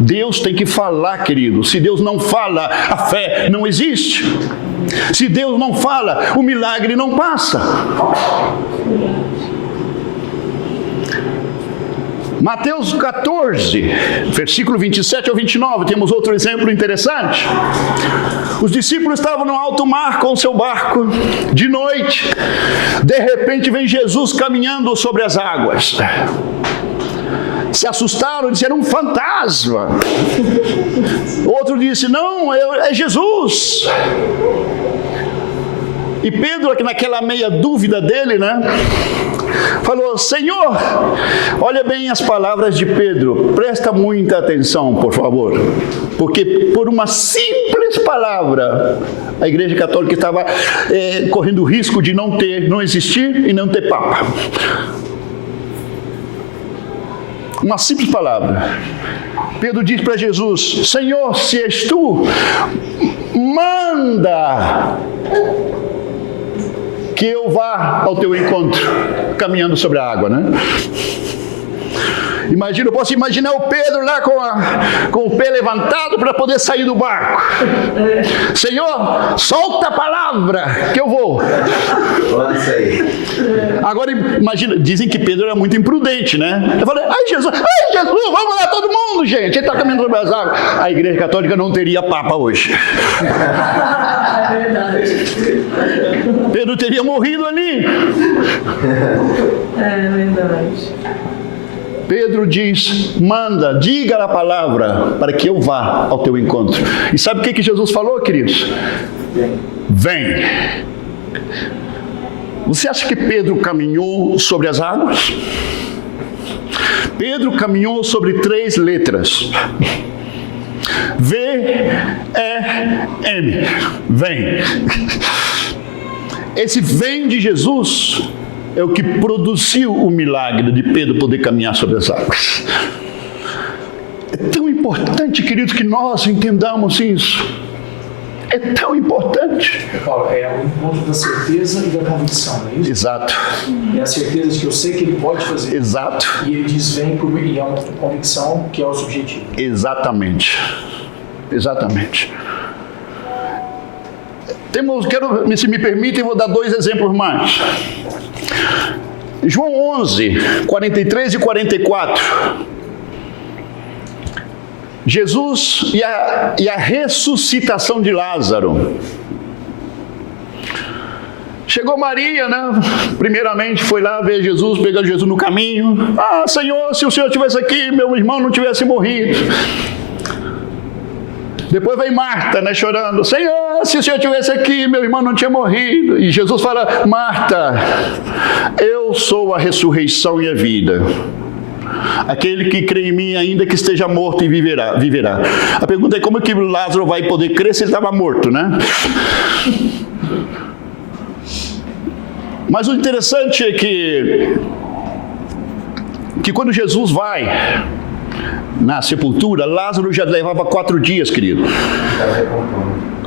Deus tem que falar, querido. Se Deus não fala, a fé não existe. Se Deus não fala, o milagre não passa. Mateus 14, versículo 27 ao 29, temos outro exemplo interessante. Os discípulos estavam no alto mar com o seu barco, de noite. De repente vem Jesus caminhando sobre as águas. Se assustaram e disseram, um fantasma. Outro disse, não, é Jesus. E Pedro, naquela meia dúvida dele, né? Falou, Senhor, olha bem as palavras de Pedro, presta muita atenção, por favor, porque por uma simples palavra, a Igreja Católica estava correndo o risco de não existir e não ter Papa. Uma simples palavra. Pedro diz para Jesus, Senhor, se és tu, manda que eu vá ao teu encontro, caminhando sobre a água, né? Eu posso imaginar o Pedro lá com o pé levantado para poder sair do barco. Senhor, solta a palavra que eu vou. Agora imagina, dizem que Pedro era muito imprudente, né? Eu falei, Jesus, vamos lá todo mundo, gente. Ele está caminhando sobre as águas. A Igreja Católica não teria Papa hoje. É verdade. Pedro teria morrido ali. É verdade. Pedro diz, manda, diga a palavra para que eu vá ao teu encontro. E sabe o que Jesus falou, queridos? Vem. Você acha que Pedro caminhou sobre as águas? Pedro caminhou sobre 3 letras. V-E-M. Vem. Esse vem de Jesus é o que produziu o milagre de Pedro poder caminhar sobre as águas. É tão importante, queridos, que nós entendamos isso. É tão importante. Paulo, é o encontro da certeza e da convicção, não é isso? Exato. É a certeza de que eu sei que ele pode fazer. Exato. E ele diz, vem por mim, e é uma convicção que é o subjetivo. Exatamente. Exatamente. Se me permitem, vou dar 2 exemplos mais. João 11, 43 e 44. Jesus e a ressuscitação de Lázaro. Chegou Maria, né? Primeiramente foi lá ver Jesus, pegando Jesus no caminho. Ah, Senhor, se o Senhor estivesse aqui, meu irmão não tivesse morrido. Depois vem Marta, né, chorando. Senhor, se o Senhor estivesse aqui, meu irmão não tinha morrido. E Jesus fala, Marta, eu sou a ressurreição e a vida. Aquele que crê em mim, ainda que esteja morto, e viverá. A pergunta é como que Lázaro vai poder crer se ele estava morto, né? Mas o interessante é que quando Jesus vai na sepultura, Lázaro já levava 4 dias, querido.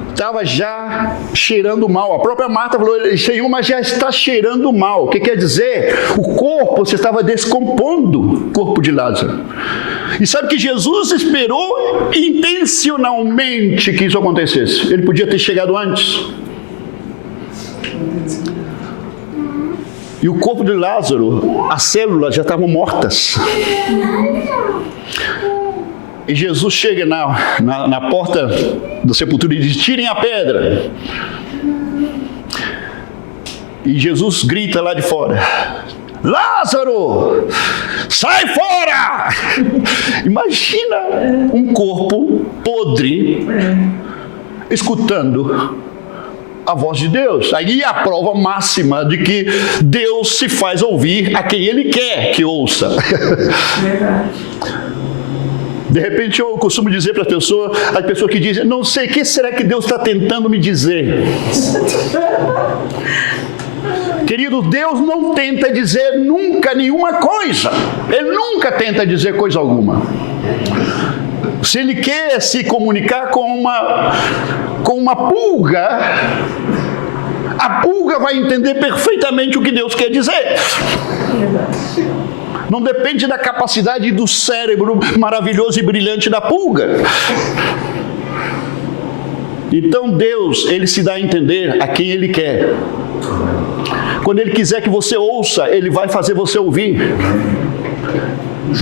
Estava já cheirando mal. A própria Marta falou, Senhor, mas já está cheirando mal. O que quer dizer? O corpo, você estava descompondo o corpo de Lázaro. E sabe que Jesus esperou intencionalmente que isso acontecesse. Ele podia ter chegado antes. E o corpo de Lázaro, as células já estavam mortas. E Jesus chega na porta da sepultura e diz, tirem a pedra. E Jesus grita lá de fora, Lázaro, sai fora! Imagina um corpo podre escutando a voz de Deus. Aí é a prova máxima de que Deus se faz ouvir a quem Ele quer que ouça. Verdade. De repente eu costumo dizer para as pessoas que dizem, não sei, o que será que Deus está tentando me dizer? Querido, Deus não tenta dizer nunca nenhuma coisa. Ele nunca tenta dizer coisa alguma. Se Ele quer se comunicar com uma pulga, a pulga vai entender perfeitamente o que Deus quer dizer. Não depende da capacidade do cérebro maravilhoso e brilhante da pulga. Então Deus, Ele se dá a entender a quem Ele quer. Quando Ele quiser que você ouça, Ele vai fazer você ouvir.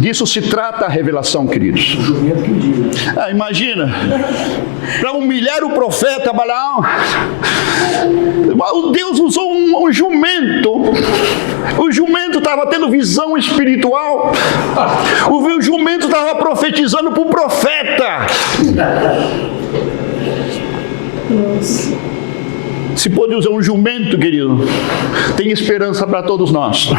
Disso se trata a revelação, queridos. Imagina, para humilhar o profeta Balaão, Deus usou um jumento. O jumento estava tendo visão espiritual. O jumento estava profetizando para o profeta. Se pode usar um jumento, querido, tem esperança para todos nós.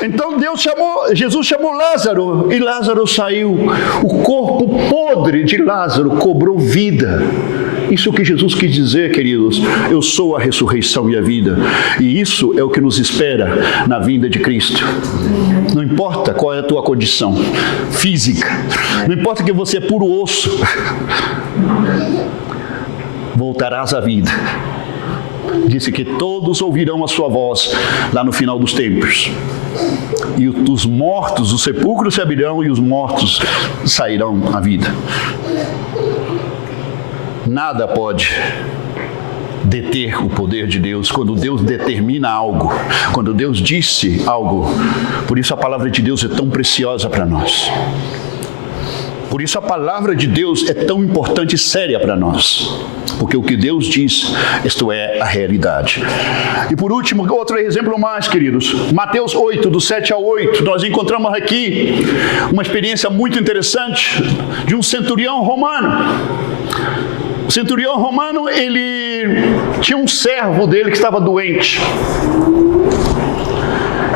Então Jesus chamou Lázaro e Lázaro saiu. O corpo podre de Lázaro cobrou vida. Isso que Jesus quis dizer, queridos, eu sou a ressurreição e a vida. E isso é o que nos espera na vinda de Cristo. Não importa qual é a tua condição física, não importa que você é puro osso, voltarás à vida. Disse que todos ouvirão a sua voz lá no final dos tempos. E os mortos, os sepulcros se abrirão e os mortos sairão à vida. Nada pode deter o poder de Deus quando Deus determina algo, quando Deus disse algo. Por isso a palavra de Deus é tão preciosa para nós. Por isso a palavra de Deus é tão importante e séria para nós. Porque o que Deus diz, isto é a realidade. E por último, outro exemplo mais, queridos. Mateus 8, do 7 ao 8. Nós encontramos aqui uma experiência muito interessante de um centurião romano. O centurião romano, ele tinha um servo dele que estava doente.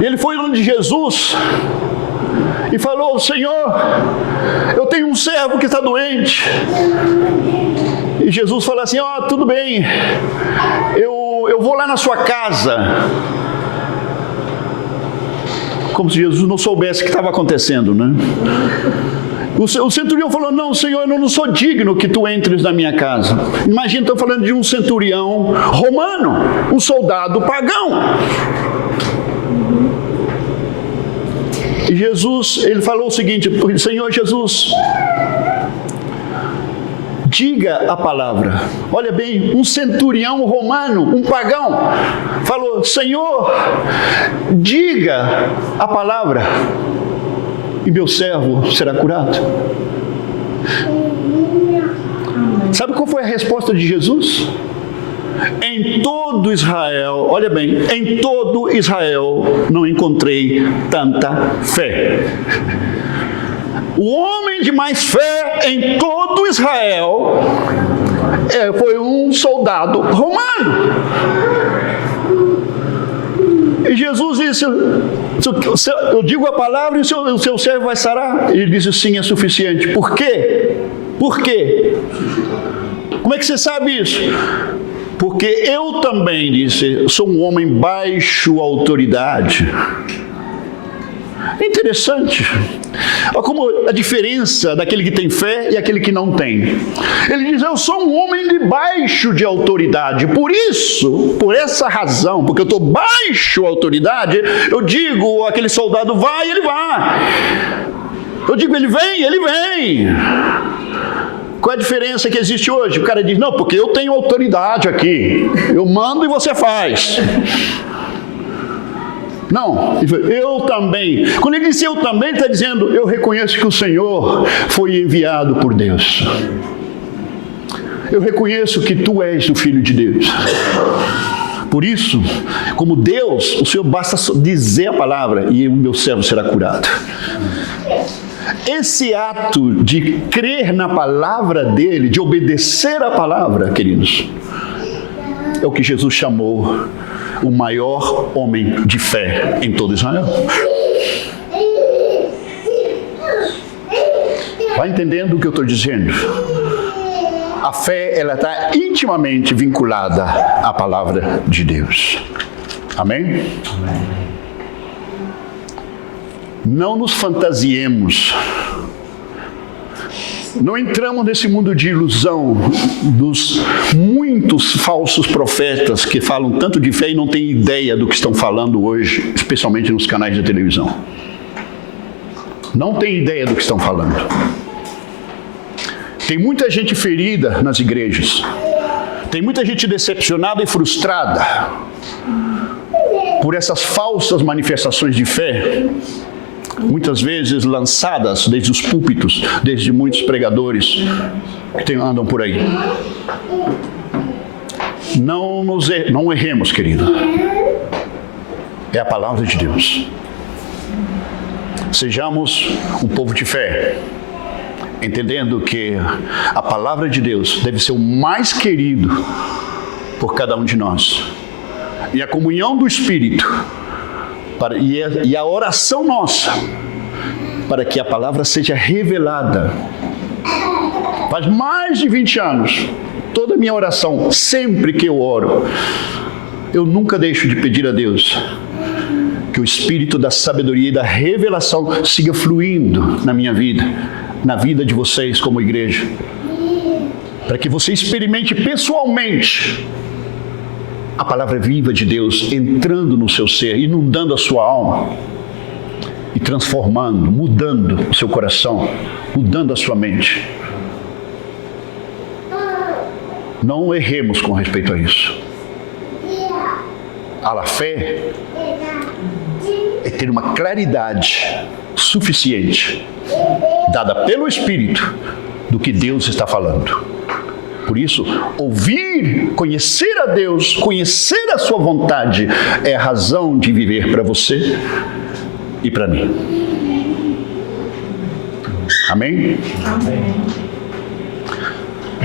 E ele foi onde Jesus e falou: Senhor, eu tenho um servo que está doente. E Jesus falou assim: tudo bem, eu vou lá na sua casa. Como se Jesus não soubesse o que estava acontecendo, né? O centurião falou, não, Senhor, eu não sou digno que tu entres na minha casa. Imagina, estou falando de um centurião romano, um soldado pagão. E Jesus, ele falou o seguinte, Senhor Jesus, diga a palavra. Olha bem, um centurião romano, um pagão, falou, Senhor, diga a palavra e meu servo será curado. Sabe qual foi a resposta de Jesus? Em todo Israel, olha bem, em todo Israel não encontrei tanta fé. O homem de mais fé em todo Israel foi um soldado romano. E Jesus disse, eu digo a palavra e o seu servo vai sarar. Ele disse, sim, é suficiente. Por quê? Por quê? Como é que você sabe isso? Porque eu também, disse, sou um homem baixo autoridade. É interessante. Olha como a diferença daquele que tem fé e aquele que não tem. Ele diz, eu sou um homem de baixo de autoridade. Por isso, por essa razão, porque eu estou baixo autoridade, eu digo, aquele soldado vai, ele vai. Eu digo, ele vem, ele vem. Qual é a diferença que existe hoje? O cara diz, não, porque eu tenho autoridade aqui. Eu mando e você faz. Não, eu também. Quando ele disse eu também, ele está dizendo, eu reconheço que o Senhor foi enviado por Deus. Eu reconheço que tu és o Filho de Deus. Por isso, como Deus, o Senhor basta dizer a palavra e o meu servo será curado. Esse ato de crer na palavra dele, de obedecer a palavra, queridos, é o que Jesus chamou o maior homem de fé em todo Israel. Vai entendendo o que eu estou dizendo? A fé, ela está intimamente vinculada à palavra de Deus. Amém? Amém. Não nos fantasiemos. Não entramos nesse mundo de ilusão dos muitos falsos profetas que falam tanto de fé e não têm ideia do que estão falando hoje, especialmente nos canais de televisão. Não tem ideia do que estão falando. Tem muita gente ferida nas igrejas. Tem muita gente decepcionada e frustrada por essas falsas manifestações de fé, muitas vezes lançadas desde os púlpitos, desde muitos pregadores que andam por aí. Não erremos, querido. É a palavra de Deus. Sejamos um povo de fé, entendendo que a palavra de Deus deve ser o mais querido por cada um de nós. E a comunhão do Espírito e a oração nossa para que a palavra seja revelada. Faz mais de 20 anos, toda a minha oração, sempre que eu oro, eu nunca deixo de pedir a Deus que o Espírito da sabedoria e da revelação siga fluindo na minha vida, na vida de vocês como igreja, para que você experimente pessoalmente a palavra viva de Deus entrando no seu ser, inundando a sua alma e transformando, mudando o seu coração, mudando a sua mente. Não erremos com respeito a isso. A fé é ter uma claridade suficiente, dada pelo Espírito, do que Deus está falando. Por isso, ouvir, conhecer a Deus, conhecer a sua vontade, é a razão de viver para você e para mim. Amém? Amém.